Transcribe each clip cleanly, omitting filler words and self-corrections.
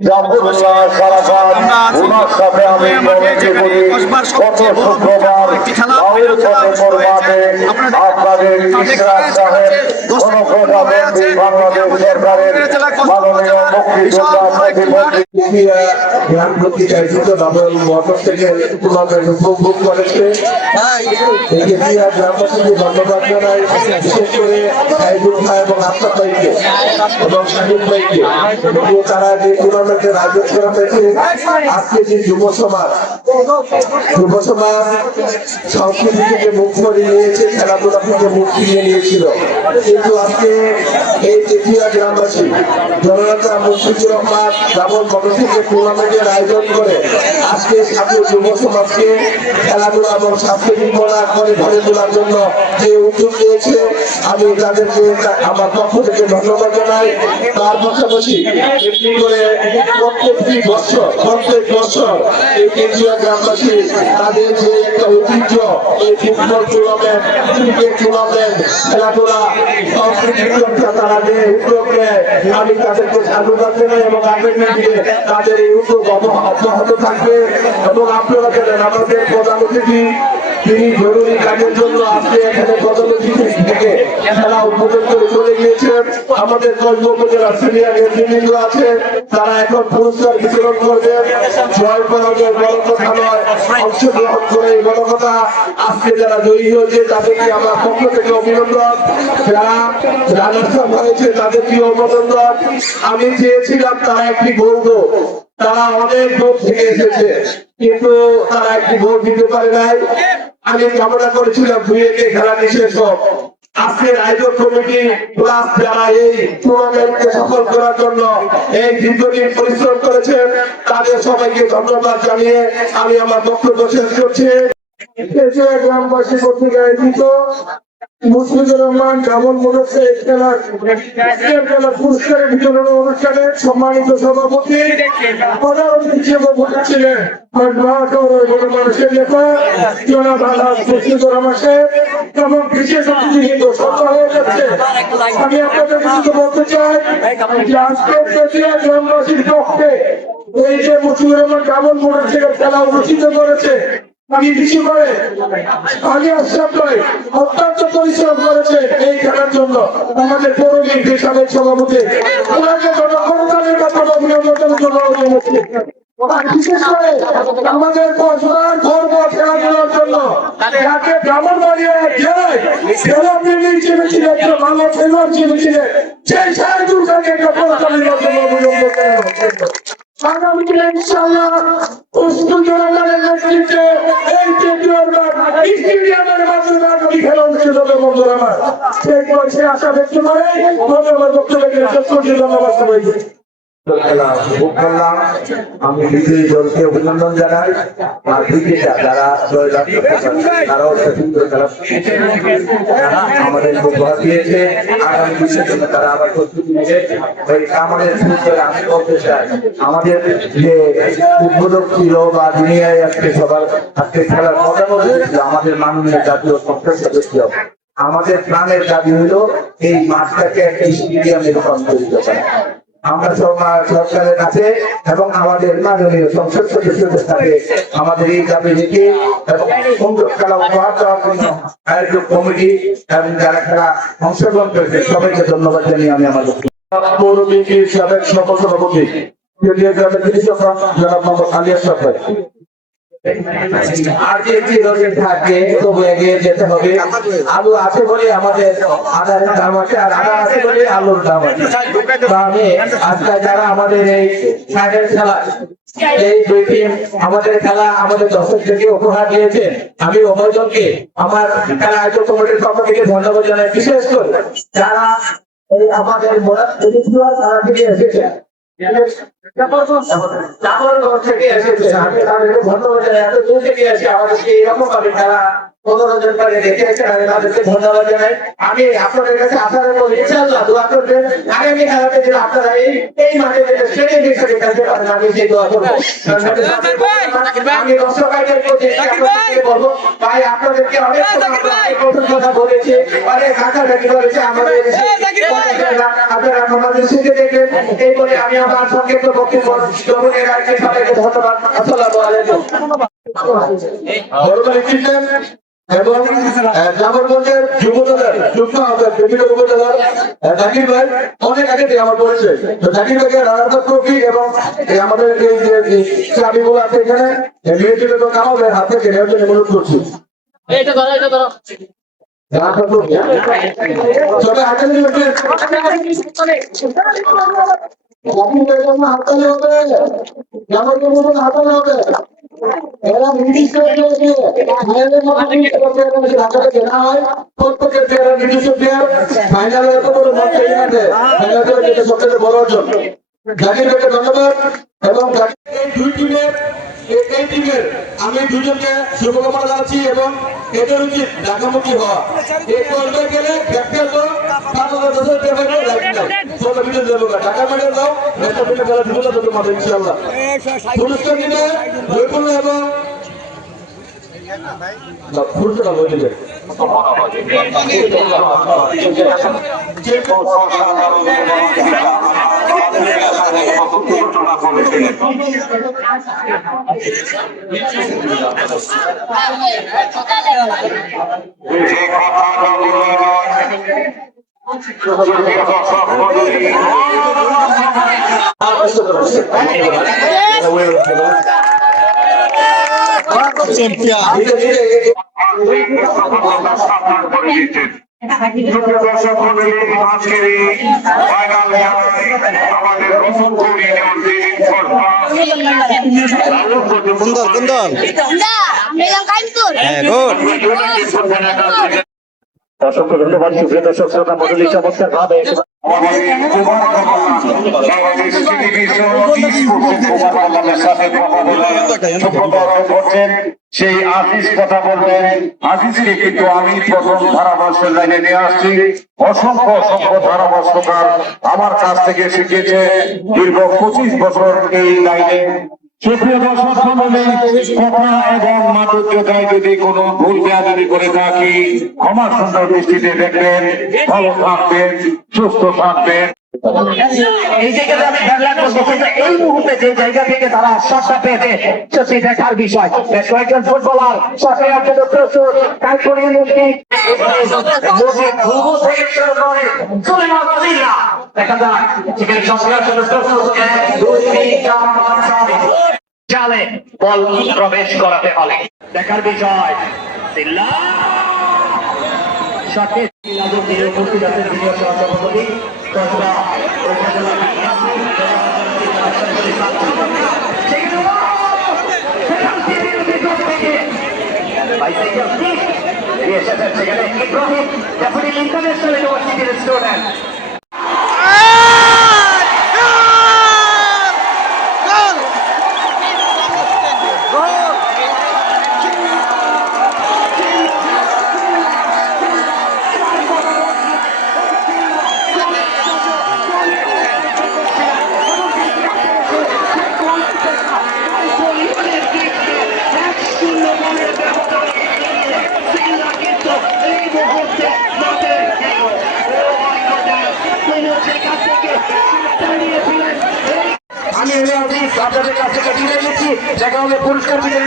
জাফরুল্লাহ সারাফাত ওনার সাথে আমি বলতে বলি গত শুক্রবার লাউয়ের ফতেপুর মাঠে আপনাদের ইশরাক সাহেব গণপ্রজাতন্ত্রী বাংলাদেশ সরকারের মাননীয় মুক্তিযোদ্ধা প্রতিমন্ত্রী গ্রামগতি চাইছিল ডাবল মোটর থেকে উপভোগ করেছে। গ্রামবাসীকে ধন্যবাদ জানাই, বিশেষ করে সাইদুল ভাই এবং আফতাব ভাইকে এবং শাহিদ ভাইকে, তারা যে টুর্নামেন্টের আয়োজন করা হয়েছে। আজকে যে যুব সমাজ সংস্কৃতি থেকে মুখ করিয়ে নিয়েছে, খেলাধুলা থেকে মুখ ফিরিয়ে নিয়েছিল, কিন্তু আজকে এই তৃতীয় গ্রামবাসী জননেতা মুশফিকুর রহমান ডাবল মোটর থেকে টুর্নামেন্টের আয়োজন করে আজকে স্থানীয় যুব সমাজকে খেলাধুলা এবং সাংস্কৃতিক মনা করে ধরে তোলার জন্য যে উদ্যোগ নিয়েছে, আমি তাদেরকে আমার পক্ষ থেকে ধন্যবাদ জানাই। তার পাশাপাশি এমনি করে প্রত্যেক বছর এই কেন্দ্রীয় গ্রামবাসী তাদের যে একটা ঐতিহ্য, এই ফুটবল টুর্নামেন্ট, ক্রিকেট টুর্নামেন্ট, খেলাধুলা, সাংস্কৃতিক চর্চা তারা যে উদ্যোগ নেয়, আমি তাদেরকে সাধুবাদ জানাই এবং আবেদন দিয়ে তাদের এই উদ্যোগ অব্যাহত থাকবে। এবং আপনারা জানেন আমাদের প্রধান অতিথি তিনি জরুরি কাজের জন্য আজকে এখানে প্রধান অতিথি থেকে খেলা উদ্বোধন করে চলে গিয়েছেন। আমাদের কসবা উপজেলার সিনিয়র নেতৃবৃন্দ আছে, তারা এখন পুরস্কার বিতরণ করবেন। জয় পরাজয় বড় কথা নয়, অংশগ্রহণ করে বড় কথা। আজকে যারা জয়ী হয়েছে তাদেরকে আমার পক্ষ থেকে অভিনন্দন, যারা রানার্স আপ হয়েছে তাদেরকে অভিনন্দন। আমি চেয়েছিলাম তারা একটি গোল, তারা অনেক দূর থেকে এসেছে কিন্তু তারা একটি গোল দিতে পারে নাই। আমি কামনা করেছিলাম দুইকে খেলাটি শেষ হোক। আজকের আয়োজক কমিটি প্লাস যারা এই টুর্নামেন্টকে সফল করার জন্য এই দীর্ঘদিন পরিশ্রম করেছেন, তাদের সবাইকে ধন্যবাদ জানিয়ে আমি আমার বক্তব্য শেষ করছি। গ্রামবাসী কর্তৃক আয়োজিত মুশফিকুর রহমান ডাবল মোটর খেলা পুরস্কারের বিতরণ অনুষ্ঠানে সম্মানিত সভাপতি প্রধান অতিথি হিসেবে উপস্থিত ছিলেন মানুষের নেতা জনাব আলহাজ মুশফিকুর রহমান সাহেব এবং বিশেষ অতিথি কিন্তু সভা হয়ে যাচ্ছে। আমি আপনাদের কিছু বলতে চাই যে আজকের গ্রামবাসীর পক্ষে এই যে মুশফিকুর রহমান ডাবল মোটর খেলা অনুষ্ঠিত করেছে, আমি কিছু করে আগে আসাম নয় অত্যন্ত পরিশ্রম করেছে এই খেলার জন্য। আমাদের পৌরনীতি সাবেক সভাপতি ওনাকে জনগণের কথা অভিনন্দনের জন্য বিশেষ করে আমাদের গর্ব খেলাধুলার জন্য যাকে ব্রাহ্মণবাড়িয়া জেলায় খেলাপ্রেমী চেয়েছিলেন, একটা ভালো খেলোয়াড় চেয়েছিলেন, সেই সাহেদুল খানকে একটা পরিচালনার জন্য অভিনন্দন করেন। আগামী দিনে ইনশাআল্লাহ মুশফিকুর রহমানের নেতৃত্বে এই স্টেডিয়ামের মাধ্যমে আগামী খেলা অনুষ্ঠিত হবে। বন্ধুরা আমার সেই আশা ব্যক্ত করে আমার বক্তব্য শেষ করছি। ধন্যবাদ সবাইকে। আমি বিজয়ী দলকে অভিনন্দন জানাই, আর ক্রিকেটার যারা তারাও আমাদের উপহার দিয়েছে। আগামী বিশ্বের জন্য তারা আবার প্রস্তুতি নিচ্ছে। আমাদের আমি বলতে চাই আমাদের যে উদ্বোধক ছিল বা দুনিয়ায় আজকে সবার আজকে খেলার প্রধান অতিথি ছিল আমাদের মাননীয় জাতীয় সংসদ সদস্য। আমাদের প্রাণের দাবি হলো এই মাঠটাকে একটা স্টেডিয়ামে রূপান্তরিত করা। আমরা সরকারের কাছে এবং আমাদের মাননীয় সংসদ সদস্যদের সাথে আমাদের এই দাবি রেখে এবং সুন্দর খেলা উপহার দেওয়ার জন্য আয়োজক কমিটি এবং যারা খেলা অংশগ্রহণ করেছে সবাইকে ধন্যবাদ জানিয়ে আমি আমার পৌর বিএনপির সাবেক সভাপতি জনাব মোহাম্মদ আলী আশরাফ ভাই। আর যে একটি দলের থাকে তবু এগিয়ে যেতে হবে। আলু আছে বলে আমাদের আদারের দাম আছে, আর আদা আছে বলে আলুর দাম আছে। আমি আজকে যারা আমাদের এই সাইডের খেলা এই দুই টিম আমাদের খেলা আমাদের দর্শকদেরকে উপহার দিয়েছে, আমি উভয়জনকে আমার খেলা আয়োজক কমিটির পক্ষ থেকে ধন্যবাদ জানাই। বিশেষ করে যারা এই আমাদের তারা থেকে এসেছে থেকে এসেছে, আমি তাদেরকে ধন্যবাদ জানাই। এত দূর থেকে এসে আমাদেরকে এরকম ভাবে খেলা মনোরঞ্জন করে দেখিয়েছেন, আমি তাদেরকে ধন্যবাদ জানাই। আমি আপনাদের কাছে আশার করব ইনশাআল্লাহ দোয়া করবেন আগামী খেলাতে যেন আপনারা এই মাঠে যেন স্টেডিয়াম হিসেবে খেলতে পারেন, আমি সেই দোয়া করবো। আমি দর্শক ভাইদের প্রতি আপনাদেরকে বলবো, ভাই আপনাদেরকে অনেক কঠোর কথা বলেছি, অনেক হাঁটাহাঁটি করেছে আমাদের আপনারা আমাদের শিখে দেখবেন। এই বলে আমি আমার সংক্ষিপ্ত বক্তব্য জমিনের রাজ্যে সবাইকে ধন্যবাদ। আসসালামু আলাইকুম। বড়বাড়ি কৃষ্ণন এবং জামালগঞ্জের যুবদলের যুগ্ম আহ্বায়ক বিভিন্ন উপজেলার জাকির ভাই অনেক আগে থেকে আমার পরিচয়। তো জাকির ভাইকে রানার ট্রফি এবং আমাদের এই যে চাবিগুলো আছে এখানে মেয়েদের এবং কামাল ভাইয়ের হাত থেকে নেওয়ার জন্য অনুরোধ করছি। সবাই হাতালি করবেন। হাতালি হবে, জামালগঞ্জের মতন হাতালি হবে। এরা নির্দিষ্ট ঢাকাতে কেনা হয়, প্রত্যেকের প্লেয়ারের নির্দিষ্ট প্লেয়ার ফাইনালে এত বড় ম্যাচ এই মাঠে ফাইনাল করে যেটা সবচেয়ে বড় অর্জন। জাকির ভাইকে ধন্যবাদ এবং এই দুই টিমের এই টিমের আমি দুজনকে শুভকামনা জানাচ্ছি এবং এদের উচিত ঢাকামুখী হওয়া। এই করবে গেলে ব্যাখ্যা লোক ঢাকা মাঠে যাও ম্যাচটা ফিরে খেলা দিব না তোদের মাঠে ইনশাআল্লাহ। পুরস্কার দিবে জয়পুর এবং পুরস্কার হয়ে যাবে। অসংখ্য ধন্যবাদ সুপ্রিয় দর্শক শ্রোতা মন্ডলী, চমৎকার ভাবে সেই আজিজ কথা বলবেন। আজিজকে কিন্তু আমি প্রথম ধারাভাষ্যের লাইনে নিয়ে আসছি। অসংখ্য অসংখ্য ধারাভাষ্যকার আমার কাছ থেকে শিখেছে দীর্ঘ 25 বছর এই লাইনে। সুপ্রিয় দর্শক মণ্ডলী, কথা এবং মাধুর্যতায় যদি কোনো ভুল বেয়াদবি করে থাকি ক্ষমা সুন্দর দৃষ্টিতে দেখবেন। ভালো থাকবেন, সুস্থ থাকবেন। এই জায়গাতে আমি খেলা করবো, কিন্তু এই মুহূর্তে যে জায়গা থেকে তারা শটটা পেয়েছে সেটি দেখার বিষয়। বেশ কয়েকজন ফুটবলার শট নেওয়ার জন্য প্রস্তুত। কালপুরিয়া দেখা যাক সেখানে শট নেওয়ার জন্য প্রস্তুত। 2, 3, 4, 5, জালে বল প্রবেশ করাতে হলে দেখার বিষয়। শটে উপস্থিত আছেন বিজয় সভাপতি কসবা উপজেলা সেখানে ইব্রাহিম ডেপুটি ইন্টারন্যাশনাল ইউনিভার্সিটির স্টুডেন্ট আমি আপনাদের কাছ থেকে বিদায় নিচ্ছি। দেখা হবে পুরস্কার দিতে।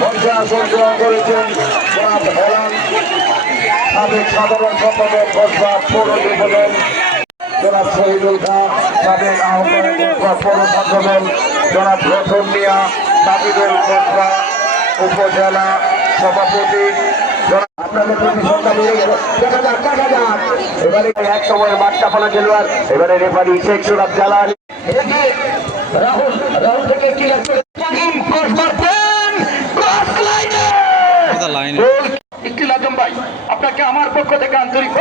মঞ্চে আসন গ্রহণ করেছেন জনাব হেলান সাবেক সাধারণ সম্পাদক কসবা পৌর নিবেদন, জনাব শহীদুল খান সাবেক আহ্বায়ক কসবা পৌর ছাত্রদল, জনাব রতন মিয়া সাবিদুল কসবা উপজেলা সভাপতি। আপনাদের প্রতি শ্রদ্ধা মিলে গেল। দেখা যাক এবারে এক সময়ের মাঠটা পালা খেলোয়াড়, এবারে রেফারি শেখ সুরাব জালাল রাহুল রাহুল থেকে ক্লিয়ার করে আপনাকে আমার পক্ষ থেকে আন্তরিক।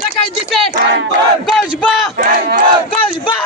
টাকাই দিতে কসবা